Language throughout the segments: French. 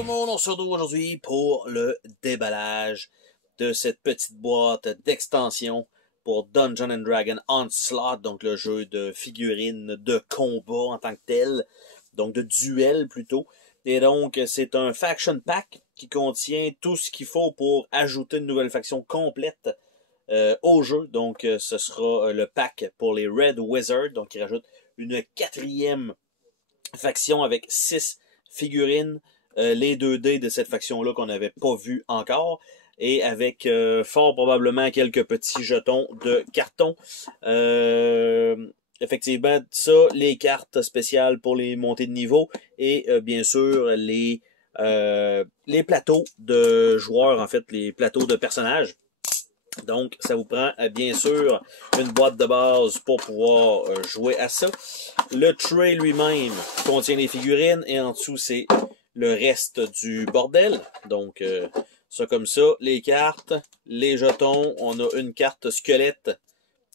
tout le monde, on se retrouve aujourd'hui pour le déballage de cette petite boîte d'extension pour Dungeons and Dragons Onslaught, donc le jeu de figurines de combat en tant que tel, donc de duel plutôt. Et donc, c'est un faction pack qui contient tout ce qu'il faut pour ajouter une nouvelle faction complète au jeu. Donc, ce sera le pack pour les Red Wizards, donc il rajoute une quatrième faction avec 6 figurines, les 2D de cette faction-là qu'on n'avait pas vu encore, et avec fort probablement quelques petits jetons de carton. Effectivement, ça, les cartes spéciales pour les montées de niveau, et bien sûr les plateaux de joueurs, en fait, les plateaux de personnages. Donc, ça vous prend bien sûr une boîte de base pour pouvoir jouer à ça. Le tray lui-même contient les figurines et en dessous, c'est le reste du bordel. Donc, ça comme ça. Les cartes, les jetons. On a une carte squelette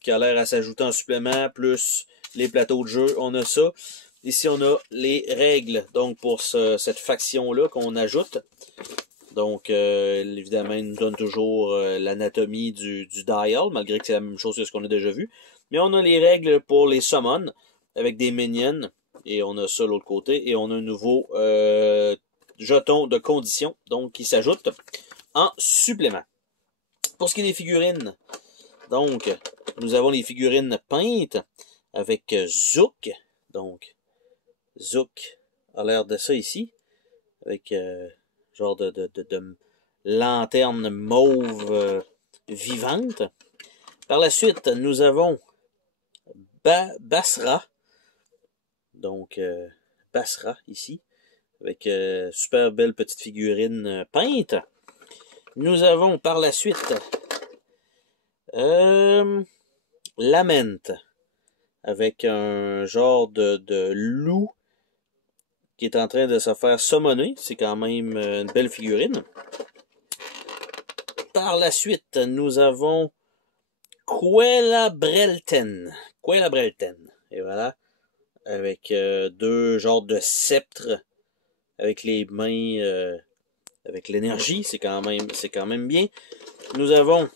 qui a l'air à s'ajouter en supplément, plus les plateaux de jeu. On a ça. Ici, on a les règles donc pour cette faction-là qu'on ajoute. Donc, évidemment, il nous donne toujours l'anatomie du dial, malgré que c'est la même chose que ce qu'on a déjà vu. Mais on a les règles pour les summons, avec des minions, et on a ça de l'autre côté, et on a un nouveau jeton de condition, donc qui s'ajoute en supplément. Pour ce qui est des figurines, donc, nous avons les figurines peintes avec Zook. Donc, Zook a l'air de ça ici, avec genre de lanterne mauve vivante. Par la suite, nous avons Basra. Donc, Basra, ici. Avec super belle petite figurine peinte. Nous avons par la suite Lament. Avec un genre de loup qui est en train de se faire summoner. C'est quand même une belle figurine. Par la suite, nous avons Quella Brelten. Et voilà. Avec deux genres de sceptres. Avec les mains, avec l'énergie. C'est quand même bien. Nous avons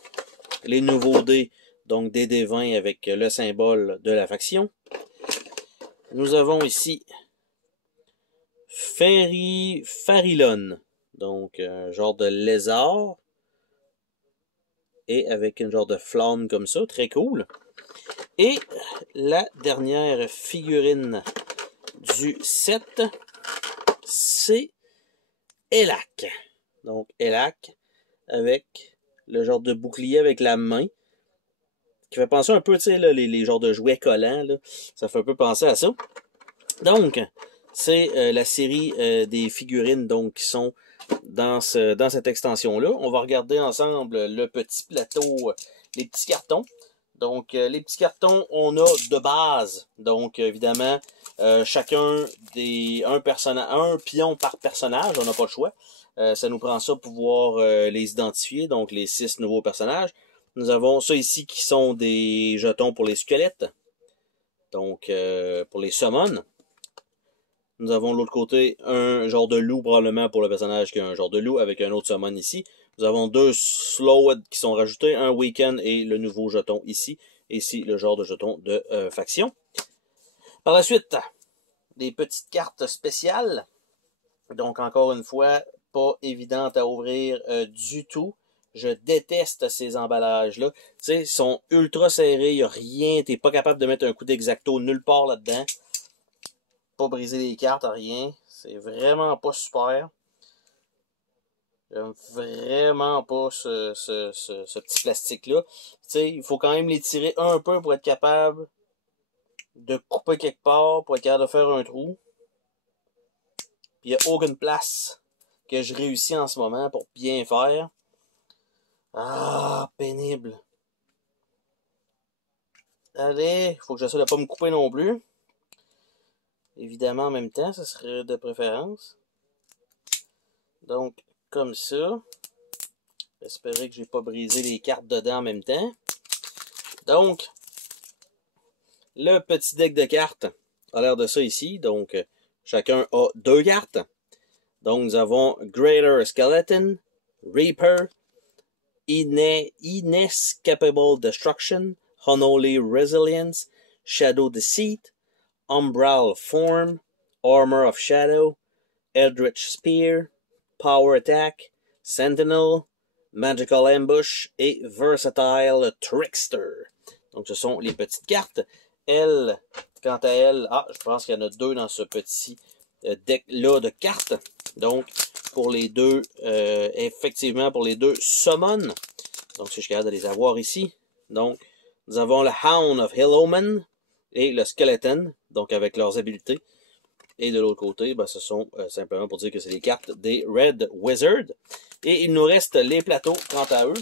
les nouveaux dés. Donc des dés 20 avec le symbole de la faction. Nous avons ici Farilon. Donc un genre de lézard. Et avec un genre de flamme comme ça, très cool. Et la dernière figurine du set, c'est Elak. Donc Elak avec le genre de bouclier avec la main, qui fait penser un peu, tu sais, les genres de jouets collants, là. Ça fait un peu penser à ça. Donc, c'est la série des figurines donc qui sont dans cette extension-là. On va regarder ensemble le petit plateau, les petits cartons. Donc, les petits cartons, on a de base. Donc, évidemment, chacun un pion par personnage, on n'a pas le choix. Ça nous prend ça pour pouvoir les identifier, donc les 6 nouveaux personnages. Nous avons ça ici qui sont des jetons pour les squelettes. Donc, pour les summons. Nous avons de l'autre côté un genre de loup, probablement pour le personnage qui a un genre de loup, avec un autre summon ici. Nous avons 2 slowed qui sont rajoutés, un weekend et le nouveau jeton ici. Et ici, le genre de jeton de faction. Par la suite, des petites cartes spéciales. Donc, encore une fois, pas évidentes à ouvrir du tout. Je déteste ces emballages-là. Tu sais, ils sont ultra serrés, il n'y a rien, t'es pas capable de mettre un coup d'exacto nulle part là-dedans. Pas briser les cartes, rien. C'est vraiment pas super. J'aime vraiment pas ce petit plastique-là. Tu sais, il faut quand même les tirer un peu pour être capable de couper quelque part, pour être capable de faire un trou. Puis il n'y a aucune place que je réussis en ce moment pour bien faire. Ah, pénible. Allez, il faut que j'essaie de pas me couper non plus. Évidemment, en même temps, ça serait de préférence. Donc, comme ça. J'espérais que j'ai pas brisé les cartes dedans en même temps. Donc, le petit deck de cartes a l'air de ça ici. Donc, chacun a 2 cartes. Donc, nous avons Greater Skeleton, Reaper, Inescapable Destruction, Unholy Resilience, Shadow Deceit, Umbral Form, Armor of Shadow, Eldritch Spear, Power Attack, Sentinel, Magical Ambush et Versatile Trickster. Donc, ce sont les petites cartes. Elle, quant à elle, je pense qu'il y en a 2 dans ce petit deck-là de cartes. Donc, pour les deux, effectivement, pour les 2 summon. Donc, si je suis capable de les avoir ici. Donc, nous avons le Hound of Hillowman et le Skeleton, donc avec leurs habiletés. Et de l'autre côté, ben, ce sont simplement pour dire que c'est les cartes des Red Wizard. Et il nous reste les plateaux, quant à eux,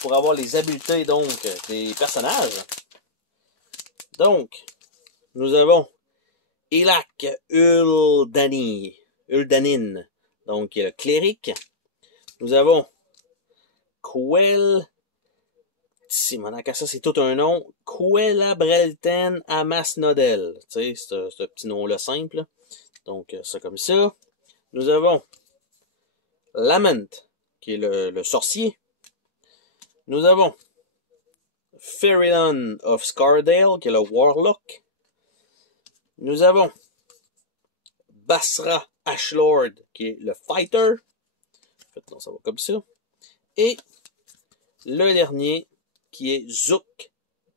pour avoir les habiletés donc des personnages. Donc, nous avons Ilak Uldanin, donc qui est le cléric. Nous avons Quel, Simonaka, ça c'est tout un nom, Quelabrelten Amasnodel. Tu sais, ce petit nom-là simple. Donc, ça comme ça. Nous avons Lament, qui est le sorcier. Nous avons Ferelon of Scardale, qui est le Warlock. Nous avons Basra Ashlord, qui est le Fighter. En fait, non, ça va comme ça. Et le dernier, qui est Zook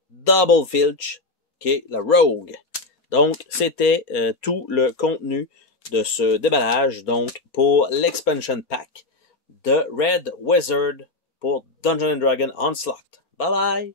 Double Filch, qui est le Rogue. Donc, c'était tout le contenu de ce déballage, donc, pour l'expansion pack de Red Wizard pour Dungeons & Dragons Onslaught. Bye bye!